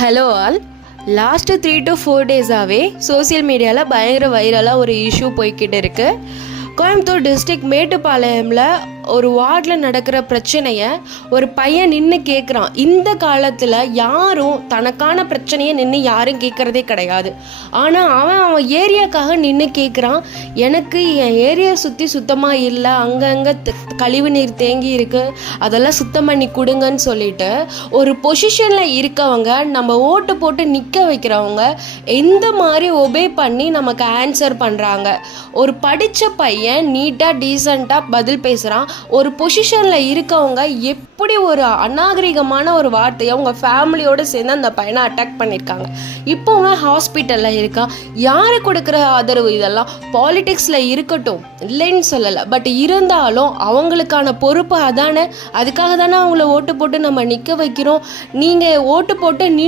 Hello all. Last 3 to 4 டேஸாகவே social மீடியாவில் பயங்கர வைரலாக ஒரு இஷ்யூ போய்கிட்டு இருக்குது. கோயம்புத்தூர் டிஸ்ட்ரிக்ட் மேட்டுப்பாளையமில் ஒரு வார்டில் நடக்கிற பிரச்சனையை ஒரு பையன் நின்று கேட்குறான். இந்த காலத்தில் யாரும் தனக்கான பிரச்சனையை நின்று யாரும் கேட்குறதே கிடையாது. ஆனால் அவன் ஏரியாக்காக நின்று கேட்குறான். எனக்கு என் ஏரியா சுற்றி சுத்தமாக இல்லை, அங்கங்கே கழிவு நீர் தேங்கி இருக்குது, அதெல்லாம் சுத்தம் பண்ணி கொடுங்கன்னு சொல்லிட்டு ஒரு பொசிஷனில் இருக்கவங்க, நம்ம ஓட்டு போட்டு நிற்க வைக்கிறவங்க எந்த மாதிரி ஒபே பண்ணி நமக்கு ஆன்சர் பண்ணுறாங்க. ஒரு படித்த பையன் நீட்டாக டீசெண்டாக பதில் பேசுகிறான். ஒரு பொசிஷனில் இருக்கவங்க எப்படி ஒரு அநாகரிகமான ஒரு வார்த்தையை அவங்க ஃபேமிலியோடு சேர்ந்து அந்த பையனை அட்டாக் பண்ணியிருக்காங்க. இப்போ அவன் ஹாஸ்பிட்டலில் இருக்கான். யார் கொடுக்குற ஆதரவு? இதெல்லாம் பாலிடிக்ஸில் இருக்கட்டும், இல்லைன்னு சொல்லலை, பட் இருந்தாலும் அவங்களுக்கான பொறுப்பு அதானே. அதுக்காக தானே அவங்கள ஓட்டு போட்டு நம்ம நிற்க வைக்கிறோம். நீங்கள் ஓட்டு போட்டு